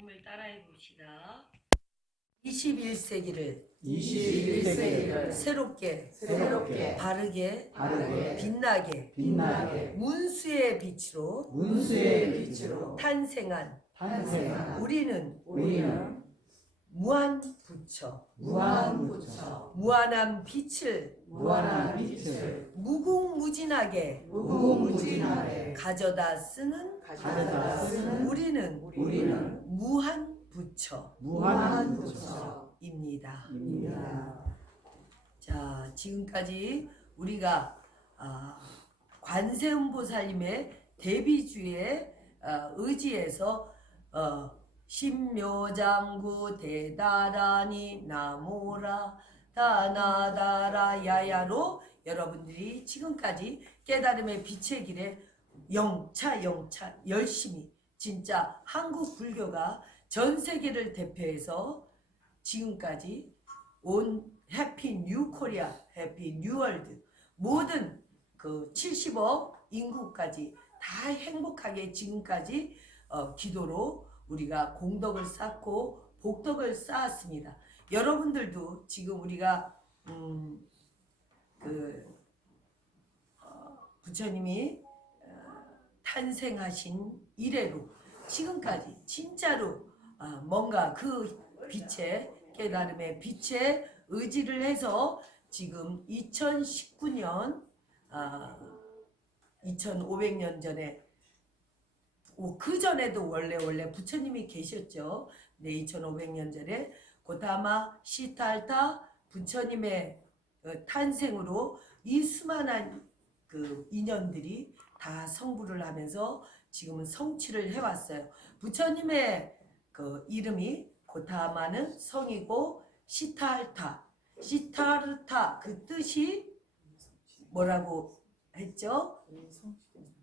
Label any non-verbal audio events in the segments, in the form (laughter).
말씀을 따라해 봅시다. 21세기를 21세기를 새롭게 새롭게 바르게 바르게 빛나게 빛나게 문수의 빛으로 문수의 빛으로 탄생한 탄생한 우리는 우리는 무한 부처 무한 부처 무한한 빛을 무한한 빛을 무궁무진하게 무궁무진하게 가져다 쓰는 가져다 쓰는 우리는 우리는 무한 부처입니다. 무한 부처입니다. 자, 지금까지 우리가 아, 관세음보살님의 대비주에 아, 의지해서 어, 신묘장구 대다라니 나모라 다나다라 야야로 여러분들이 지금까지 깨달음의 빛의 길에 영차 영차 열심히 진짜 한국 불교가 전 세계를 대표해서 지금까지 온 해피 뉴 코리아, 해피 뉴 월드 모든 그 70억 인구까지 다 행복하게 지금까지 어, 기도로 우리가 공덕을 쌓고 복덕을 쌓았습니다. 여러분들도 지금 우리가 음, 그 어, 부처님이 어, 탄생하신 이래로 지금까지 진짜로 아, 뭔가 그 빛의 깨달음의 빛에 의지를 해서 지금 2019년 아, 2500년 전에 오, 그 전에도 원래 원래 부처님이 계셨죠. 네, 2500년 전에 고타마 시탈타 부처님의 어, 탄생으로 이 수많은 그 인연들이 다 성불을 하면서 지금은 성취를 해왔어요. 부처님의 그 이름이 고타마는 성이고 시타르타 시타르타 그 뜻이 뭐라고 했죠?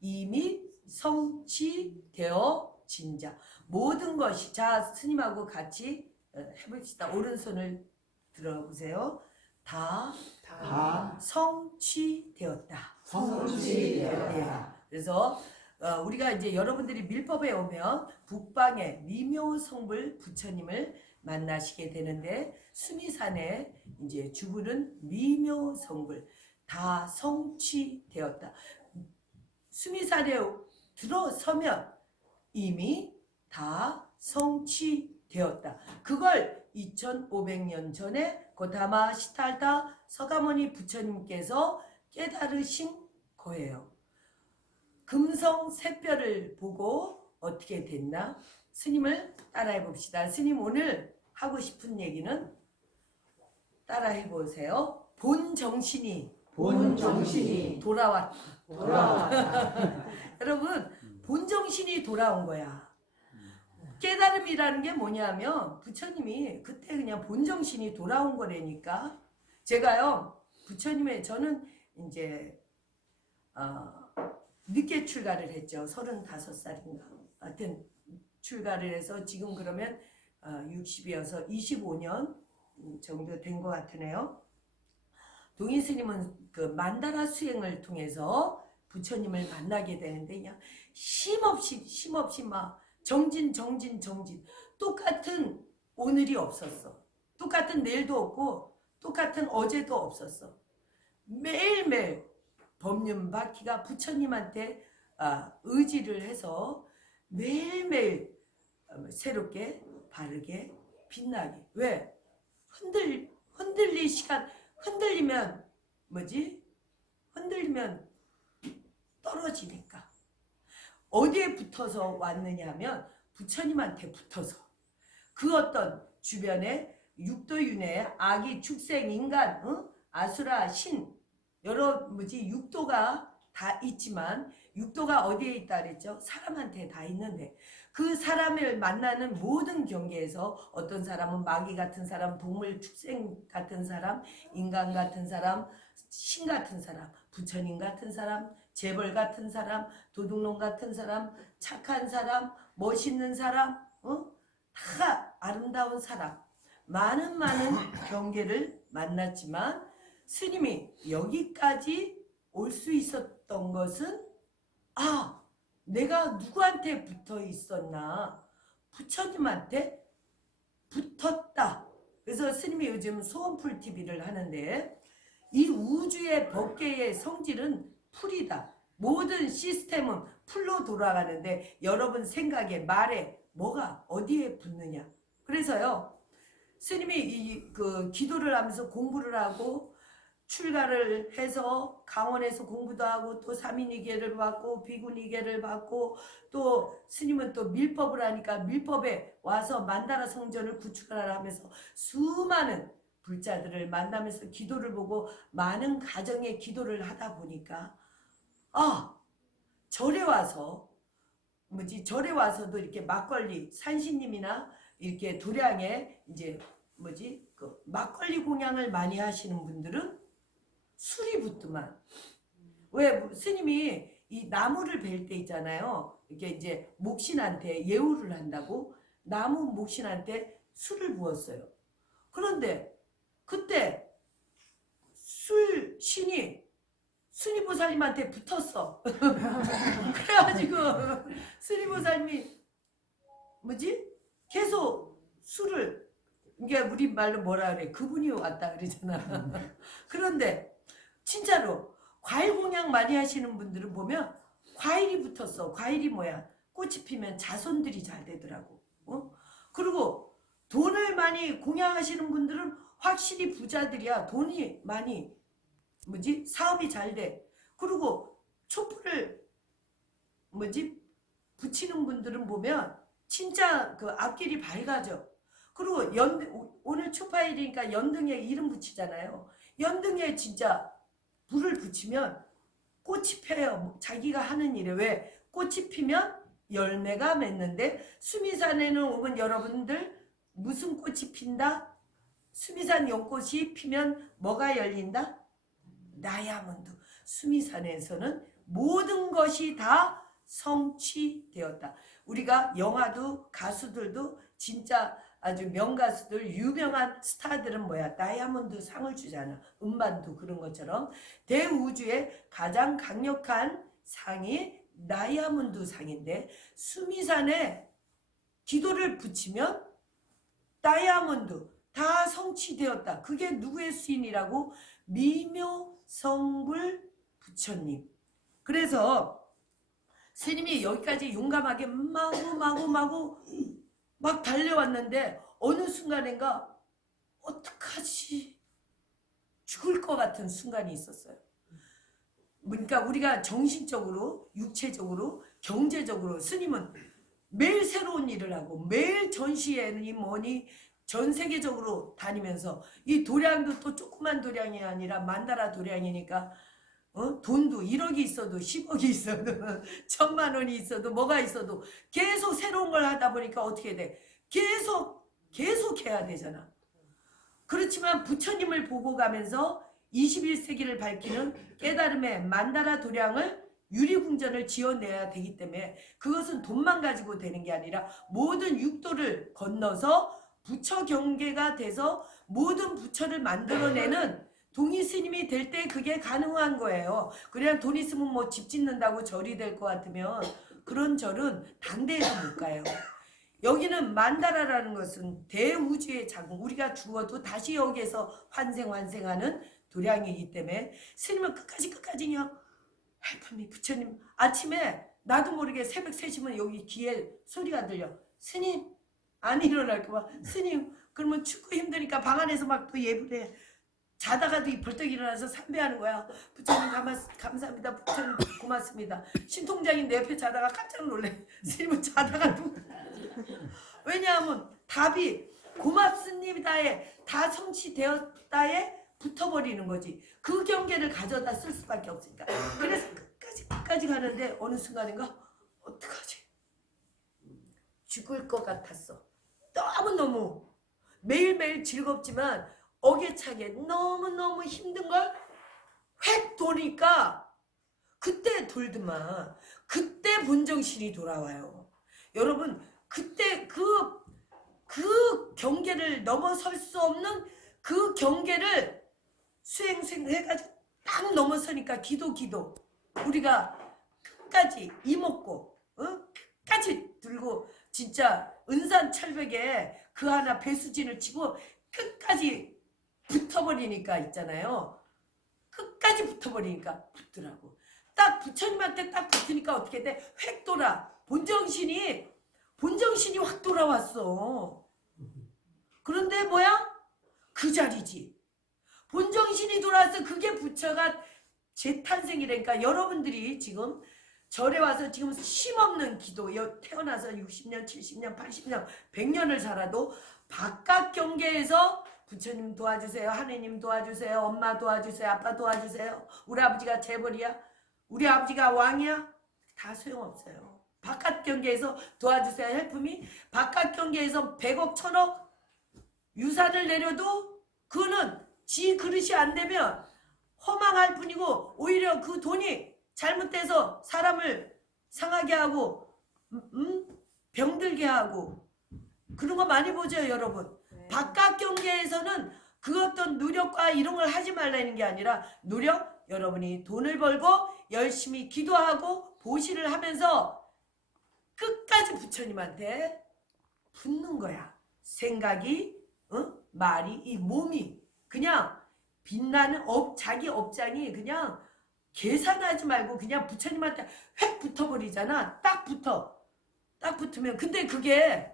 이미 성취되어 진자 모든 것이 자 스님하고 같이 어, 해봅시다. 오른손을 들어보세요. 다 다. 성취되었다. 성취되었다. 그래서 어, 우리가 이제 여러분들이 밀법에 오면 북방의 미묘성불 부처님을 만나시게 되는데 수미산에 이제 주부는 미묘성불 다 성취되었다. 수미산에 들어서면 이미 다 성취 되었다. 그걸 2500년 전에 고타마 시탈타 서가모니 부처님께서 깨달으신 거예요. 금성 새별을 보고 어떻게 됐나? 스님을 따라해 봅시다. 스님 오늘 하고 싶은 얘기는 따라해 보세요. 본 정신이 본 정신이 돌아왔다. 돌아왔다. (laughs) 여러분, 본 정신이 돌아온 거야. 깨달음이라는 게 뭐냐면 부처님이 그때 그냥 본 정신이 돌아온 거라니까. 제가요, 부처님의 저는 이제 어, 늦게 출가를 했죠. 35살인가. 하여튼 출가를 해서 지금 그러면 어, 60이어서 25년 정도 된 것 같으네요. 동인 스님은 그 만다라 수행을 통해서 부처님을 만나게 되는데 그냥 쉼없이 쉼없이 막 정진 정진 정진. 똑같은 오늘이 없었어. 똑같은 내일도 없고 똑같은 어제도 없었어. 매일매일 법륜 바퀴가 부처님한테 아, 의지를 해서 매일매일 어, 새롭게 바르게 빛나게. 왜? 흔들 흔들릴 시간 흔들리면 뭐지? 흔들리면 떨어지니까 어디에 붙어서 왔느냐면 부처님한테 붙어서 그 어떤 주변에 육도윤회 아기 축생 인간 응? 아수라 신 여러 뭐지 육도가 다 있지만 육도가 어디에 있다 그랬죠? 사람한테 다 있는데 그 사람을 만나는 모든 경계에서 어떤 사람은 마귀 같은 사람, 동물 축생 같은 사람, 인간 같은 사람, 신 같은 사람, 부처님 같은 사람, 재벌 같은 사람, 도둑놈 같은 사람, 착한 사람, 멋있는 사람, 어? 다 아름다운 사람, 많은 많은 경계를 만났지만 스님이 여기까지 올 수 있었던 것은 아 내가 누구한테 붙어 있었나 부처님한테 붙었다. 그래서 스님이 요즘 소원풀 TV를 하는데 이 우주의 법계의 성질은 풀이다. 모든 시스템은 풀로 돌아가는데 여러분 생각에 말에 뭐가 어디에 붙느냐. 그래서요. 스님이 이 그 기도를 하면서 공부를 하고 출가를 해서 강원에서 공부도 하고 또 삼인이계를 받고 비군이계를 받고 또 스님은 또 밀법을 하니까 밀법에 와서 만다라 성전을 구축을 하면서 수많은 불자들을 만나면서 기도를 보고 많은 가정의 기도를 하다 보니까 아 절에 와서 뭐지 절에 와서도 이렇게 막걸리 산신님이나 이렇게 도량에 이제 뭐지 그 막걸리 공양을 많이 하시는 분들은 술이 붙더만. 왜 스님이 이 나무를 벨 때 있잖아요. 이렇게 이제 목신한테 예우를 한다고 나무 목신한테 술을 부었어요. 그런데 그때 술 신이 스니보살님한테 붙었어. (laughs) 그래가지고 스니보살님이 뭐지? 계속 술을 이게 우리 말로 뭐라 그래? 그분이 왔다 그러잖아. (laughs) 그런데 진짜로 과일 공양 많이 하시는 분들은 보면 과일이 붙었어. 과일이 뭐야? 꽃이 피면 자손들이 잘 되더라고. 어? 그리고 돈을 많이 공양하시는 분들은 확실히 부자들이야. 돈이 많이 뭐지 사업이 잘 돼 그리고 촛불을 뭐지 붙이는 분들은 보면 진짜 그 앞길이 밝아져 그리고 연 오늘 추파일이니까 연등에 이름 붙이잖아요. 연등에 진짜 불을 붙이면 꽃이 펴요. 자기가 하는 일에 왜 꽃이 피면 열매가 맺는데 수미산에는 오면 여러분들 무슨 꽃이 핀다? 수미산 연꽃이 피면 뭐가 열린다? 다이아몬드. 수미산에서는 모든 것이 다 성취되었다. 우리가 영화도 가수들도 진짜 아주 명가수들 유명한 스타들은 뭐야 다이아몬드 상을 주잖아 음반도 그런 것처럼 대우주의 가장 강력한 상이 다이아몬드 상인데 수미산에 기도를 붙이면 다이아몬드 다 성취되었다 그게 누구의 수인이라고 미묘 성불 부처님 그래서 스님이 여기까지 용감하게 마구 마구 마구 막 달려왔는데 어느 순간인가 어떡하지 죽을 것 같은 순간이 있었어요. 그러니까 우리가 정신적으로 육체적으로 경제적으로 스님은 매일 새로운 일을 하고 매일 전시회니 뭐니 전 세계적으로 다니면서 이 도량도 또 조그만 도량이 아니라 만다라 도량이니까 어? 돈도 1억이 있어도 10억이 있어도 (laughs) 천만 원이 있어도 뭐가 있어도 계속 새로운 걸 하다 보니까 어떻게 돼? 계속 계속 해야 되잖아. 그렇지만 부처님을 보고 가면서 21세기를 밝히는 깨달음의 만다라 도량을 유리궁전을 지어내야 되기 때문에 그것은 돈만 가지고 되는 게 아니라 모든 육도를 건너서 부처 경계가 돼서 모든 부처를 만들어내는 동의 스님이 될 때 그게 가능한 거예요. 그냥 돈 있으면 뭐 집 짓는다고 절이 될 것 같으면 그런 절은 당대에서 못 가요. 여기는 만다라라는 것은 대우주의 자궁 우리가 죽어도 다시 여기에서 환생 환생하는 도량이기 때문에 스님은 끝까지 끝까지 그냥 할머니 부처님 아침에 나도 모르게 새벽 3시면 여기 귀에 소리가 들려 스님 안 일어날까봐 스님 그러면 춥고 힘드니까 방 안에서 막 또 예불해 자다가도 이 벌떡 일어나서 삼배하는 거야. 부처님 감사, 감사합니다. 부처님 고맙습니다. 신통장이 내 옆에 자다가 깜짝 놀래. (laughs) 스님은 자다가도 왜냐하면 답이 고맙습니다에 다 성취되었다에 붙어버리는 거지. 그 경계를 가져다 쓸 수밖에 없으니까. 그래서 끝까지 끝까지 가는데 어느 순간인가 어떡하지? 죽을 것 같았어. 너무너무 매일매일 즐겁지만 어개차게 너무너무 힘든 걸 획 도니까 그때 돌더만 그때 본정신이 돌아와요. 여러분 그때 그, 그 경계를 넘어설 수 없는 그 경계를 수행생 해가지고 딱 넘어서니까 기도 기도 우리가 끝까지 이먹고 어? 끝까지 들고 진짜 은산 철벽에 그 하나 배수진을 치고 끝까지 붙어버리니까 있잖아요. 끝까지 붙어버리니까 붙더라고. 딱 부처님한테 딱 붙으니까 어떻게 돼? 획 돌아. 본정신이 본정신이 확 돌아왔어. 그런데 뭐야? 그 자리지. 본정신이 돌아와서 그게 부처가 재탄생이라니까 여러분들이 지금 절에 와서 지금 쉼없는 기도 여- 태어나서 60년, 70년, 80년, 100년을 살아도 바깥 경계에서 부처님 도와주세요. 하느님 도와주세요. 엄마 도와주세요. 아빠 도와주세요. 우리 아버지가 재벌이야. 우리 아버지가 왕이야. 다 소용없어요. 바깥 경계에서 도와주세요. help이 바깥 경계에서 100억, 1000억 유산을 내려도 그거는 지 그릇이 안 되면 허망할 뿐이고 오히려 그 돈이 잘못돼서 사람을 상하게 하고 음, 음? 병들게 하고. 그런 거 많이 보죠 여러분. 바깥 경계에서는 그 어떤 노력과 이런 걸 하지 말라는 게 아니라 노력 여러분이 돈을 벌고 열심히 기도하고 보시를 하면서 끝까지 부처님한테 붙는 거야. 생각이 어? 말이 이 몸이. 그냥 빛나는 업 자기 업장이 그냥 계산하지 말고 그냥 부처님한테 획 붙어버리잖아. 딱 붙어. 딱 붙으면 근데 그게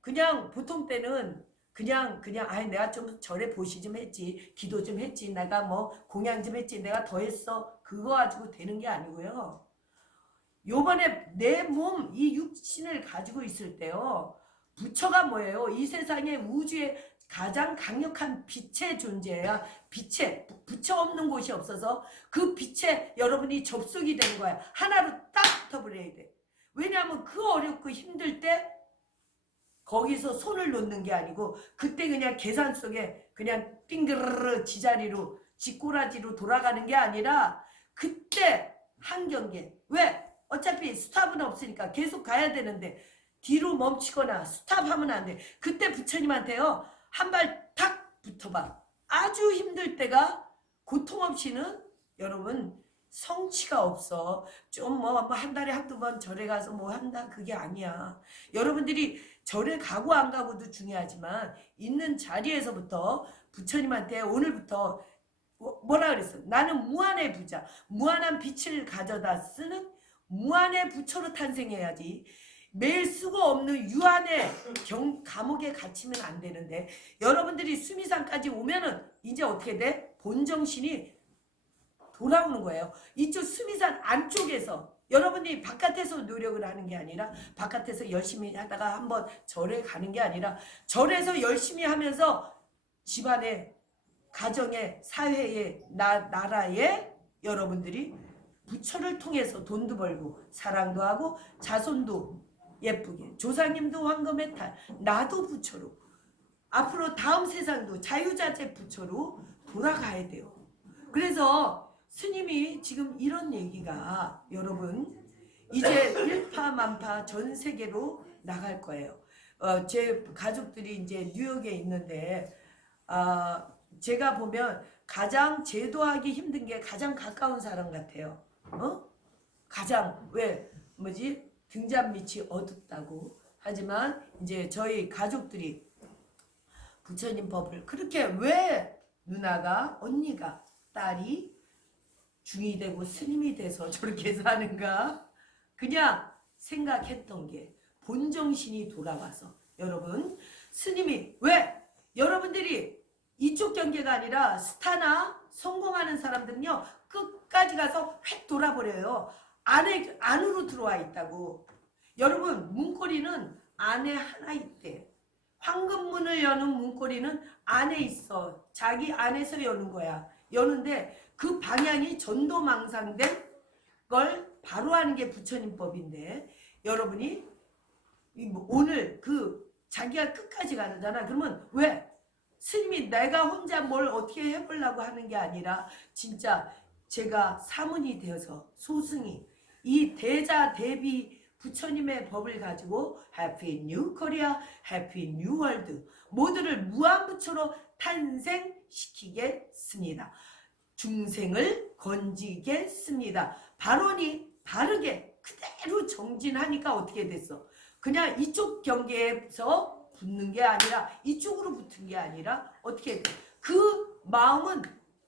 그냥 보통 때는 그냥 그냥 아이 내가 좀 절에 보시 좀 했지 기도 좀 했지 내가 뭐 공양 좀 했지 내가 더 했어 그거 가지고 되는 게 아니고요. 요번에 내 몸 이 육신을 가지고 있을 때요. 부처가 뭐예요? 이 세상에 우주에 가장 강력한 빛의 존재야. 빛에 부- 부처 없는 곳이 없어서 그 빛에 여러분이 접속이 되는 거야. 하나로 딱 붙어버려야 돼. 왜냐하면 그 어렵고 힘들 때 거기서 손을 놓는 게 아니고 그때 그냥 계산 속에 그냥 띵그르르 지자리로 지꼬라지로 돌아가는 게 아니라 그때 한 경계 왜 어차피 스탑은 없으니까 계속 가야 되는데 뒤로 멈추거나 스탑하면 안 돼. 그때 부처님한테요 한 발 탁 붙어봐. 아주 힘들 때가 고통 없이는 여러분 성취가 없어. 좀 뭐 한 달에 한두 번 절에 가서 뭐 한다 그게 아니야. 여러분들이 절에 가고 안 가고도 중요하지만 있는 자리에서부터 부처님한테 오늘부터 뭐- 뭐라 그랬어? 나는 무한의 부자, 무한한 빛을 가져다 쓰는 무한의 부처로 탄생해야지. 매일 쓰고 없는 유한의 경, 감옥에 갇히면 안 되는데 여러분들이 수미산까지 오면은 이제 어떻게 돼? 본정신이 돌아오는 거예요. 이쪽 수미산 안쪽에서 여러분이 바깥에서 노력을 하는 게 아니라 바깥에서 열심히 하다가 한번 절에 가는 게 아니라 절에서 열심히 하면서 집안에 가정에 사회에 나, 나라에 여러분들이 부처를 통해서 돈도 벌고 사랑도 하고 자손도 예쁘게 조상님도 황금의 탈 나도 부처로 앞으로 다음 세상도 자유자재 부처로 돌아가야 돼요. 그래서 스님이 지금 이런 얘기가 여러분 이제 일파만파 전 세계로 나갈 거예요. 어, 제 가족들이 이제 뉴욕에 있는데 아, 제가 보면 가장 제도하기 힘든 게 가장 가까운 사람 같아요. 어? 가장 왜 뭐지 등잔 밑이 어둡다고. 하지만 이제 저희 가족들이 부처님 법을 그렇게 왜 누나가 언니가 딸이 중이 되고 스님이 돼서 (laughs) 저렇게 사는가? 그냥 생각했던 게 본정신이 돌아와서. 여러분 스님이 왜? 여러분들이 이쪽 경계가 아니라 스타나 성공하는 사람들은요 끝까지 가서 획 돌아버려요 안에 안으로 들어와 있다고. 여러분 문고리는 안에 하나 있대. 황금문을 여는 문고리는 안에 있어. 자기 안에서 여는 거야. 여는데 그 방향이 전도망상된 걸 바로 하는 게 부처님 법인데 여러분이 이뭐 오늘 그 자기가 끝까지 가잖아. 그러면 왜? 스님이 내가 혼자 뭘 어떻게 해보려고 하는 게 아니라 진짜 제가 사문이 되어서 소승이 이 대자 대비 부처님의 법을 가지고 해피 뉴 코리아 해피 뉴 월드 모두를 무한부처로 탄생시키겠습니다. 중생을 건지겠습니다. 발언이 바르게 그대로 정진하니까 어떻게 됐어? 그냥 이쪽 경계에서 붙는 게 아니라 이쪽으로 붙은 게 아니라 어떻게 돼? 그 마음은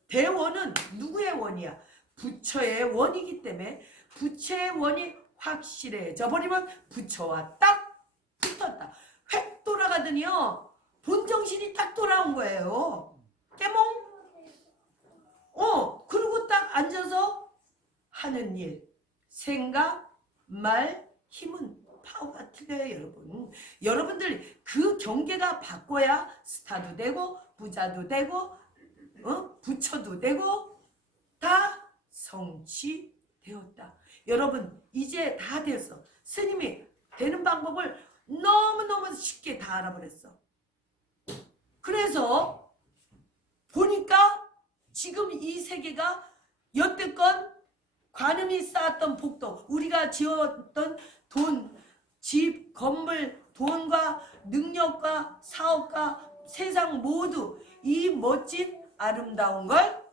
대원은 누구의 원이야? 부처의 원이기 때문에 부처의 원이 확실해져 버리면 부처와 딱 붙었다. 획 돌아가더니요. 본정신이 딱 돌아온 거예요. 깨몽? 어, 그리고 딱 앉아서 하는 일, 생각, 말, 힘은 파워가 틀려요, 여러분. 여러분들 그 경계가 바꿔야 스타도 되고, 부자도 되고, 어? 부처도 되고, 다 성취되었다. 여러분, 이제 다 됐어. 스님이 되는 방법을 너무너무 쉽게 다 알아버렸어. 그래서 보니까 지금 이 세계가 여태껏 관음이 쌓았던 복도, 우리가 지었던 돈, 집, 건물, 돈과 능력과 사업과 세상 모두 이 멋진 아름다운 걸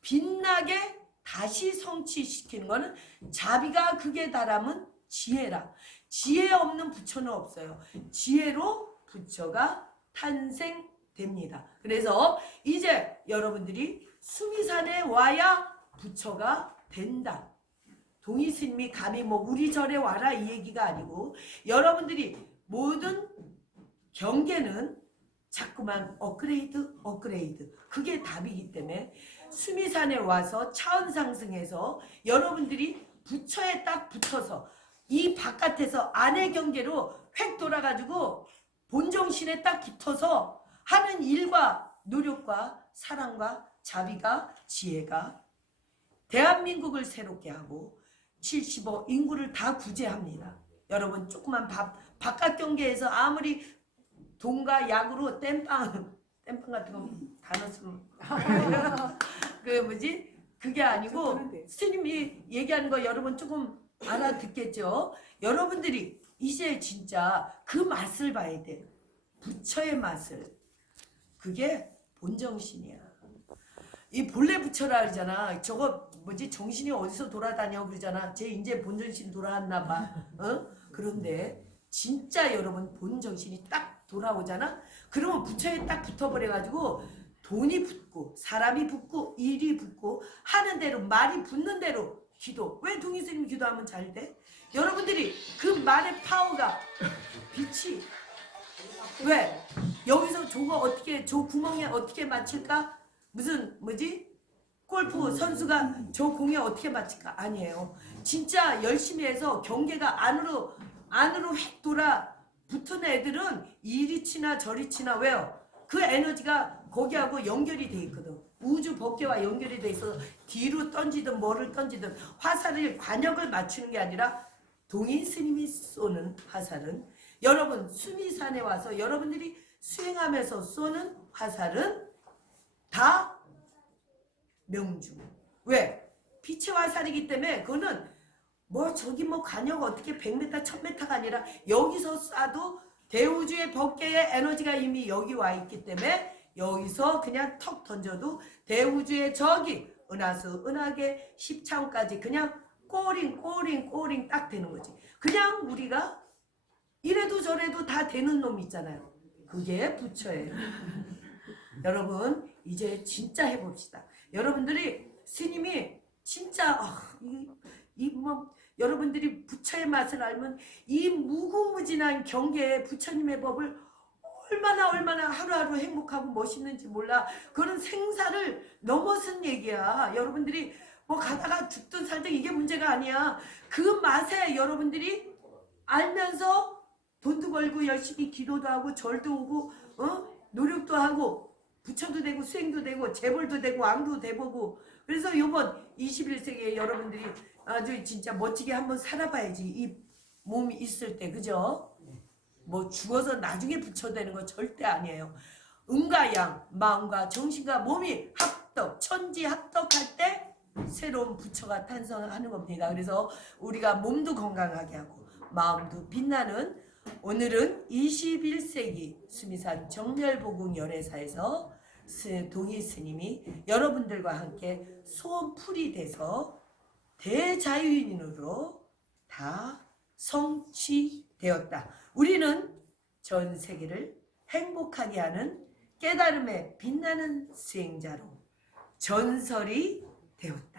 빛나게 다시 성취시키는 거는 자비가 극에 달함은 지혜라. 지혜 없는 부처는 없어요. 지혜로 부처가 탄생됩니다. 그래서 이제 여러분들이 수미산에 와야 부처가 된다. 동의 스님이 감히 뭐 우리 절에 와라 이 얘기가 아니고 여러분들이 모든 경계는 자꾸만 업그레이드 업그레이드 그게 답이기 때문에 수미산에 와서 차원 상승해서 여러분들이 부처에 딱 붙어서 이 바깥에서 안의 경계로 획 돌아가지고 본정신에 딱 붙어서 하는 일과 노력과 사랑과 자비가 지혜가 대한민국을 새롭게 하고 75 인구를 다 구제합니다. 여러분 조그만 바, 바깥 경계에서 아무리 돈과 약으로 땜빵 (laughs) 땜빵 같은 거 단어 쓰면 (laughs) (laughs) 그 뭐지 그게 아니고 스님이 얘기하는 거 여러분 조금 알아듣겠죠. 여러분들이 이제 진짜 그 맛을 봐야 돼. 부처의 맛을. 그게 본정신이야. 이 본래 부처라 그러잖아. 저거 뭐지 정신이 어디서 돌아다녀 그러잖아. 제 이제 본정신 돌아왔나 봐. 어? 그런데 진짜 여러분 본정신이 딱 돌아오잖아. 그러면 부처에 딱 붙어버려가지고 돈이 붙고 사람이 붙고 일이 붙고 하는 대로 말이 붙는 대로 기도. 왜 동의스님 기도하면 잘 돼? 여러분들이 그 말의 파워가 빛이 왜 여기서 저거 어떻게 저 구멍에 어떻게 맞힐까? 무슨 뭐지? 골프 선수가 저 공에 어떻게 맞힐까? 아니에요. 진짜 열심히 해서 경계가 안으로 안으로 획 돌아 붙은 애들은 이리 치나 저리 치나 왜요? 그 에너지가 거기하고 연결이 돼 있거든. 우주 법계와 연결이 돼 있어서 뒤로 던지든 뭐를 던지든 화살을 관역을 맞추는 게 아니라 동인 스님이 쏘는 화살은 여러분 수미산에 와서 여러분들이 수행하면서 쏘는 화살은 다 명중. 왜? 빛의 화살이기 때문에 그거는 뭐 저기 뭐 관역 어떻게 100m, 1000m가 아니라 여기서 쏴도 대우주의 법계의 에너지가 이미 여기 와 있기 때문에 여기서 그냥 턱 던져도 대우주의 저기 은하수, 은하계, 십창까지 그냥 꼬링, 꼬링, 꼬링 딱 되는 거지. 그냥 우리가 이래도 저래도 다 되는 놈 있잖아요. 그게 부처예요. (laughs) 여러분 이제 진짜 해봅시다. 여러분들이 스님이 진짜 아, 이뭐 여러분들이 부처의 맛을 알면 이 무궁무진한 경계에 부처님의 법을 얼마나 얼마나 하루하루 행복하고 멋있는지 몰라. 그런 생사를 넘어선 얘기야. 여러분들이 뭐 가다가 죽든 살든 이게 문제가 아니야. 그 맛에 여러분들이 알면서 돈도 벌고 열심히 기도도 하고 절도 오고 어? 노력도 하고 부처도 되고 수행도 되고 재벌도 되고 왕도 돼보고 그래서 요번 21세기에 여러분들이 아주 진짜 멋지게 한번 살아봐야지 이 몸이 있을 때 그죠? 뭐 죽어서 나중에 부처되는 거 절대 아니에요. 음과 양, 마음과 정신과 몸이 합덕, 천지 합덕할 때 새로운 부처가 탄생하는 겁니다. 그래서 우리가 몸도 건강하게 하고 마음도 빛나는 오늘은 21세기 수미산 정멸보궁 열애사에서 스- 동희 스님이 여러분들과 함께 소원풀이 돼서 대자유인으로 다 성취되었다. 우리는 전 세계를 행복하게 하는 깨달음에 빛나는 수행자로 전설이 되었다.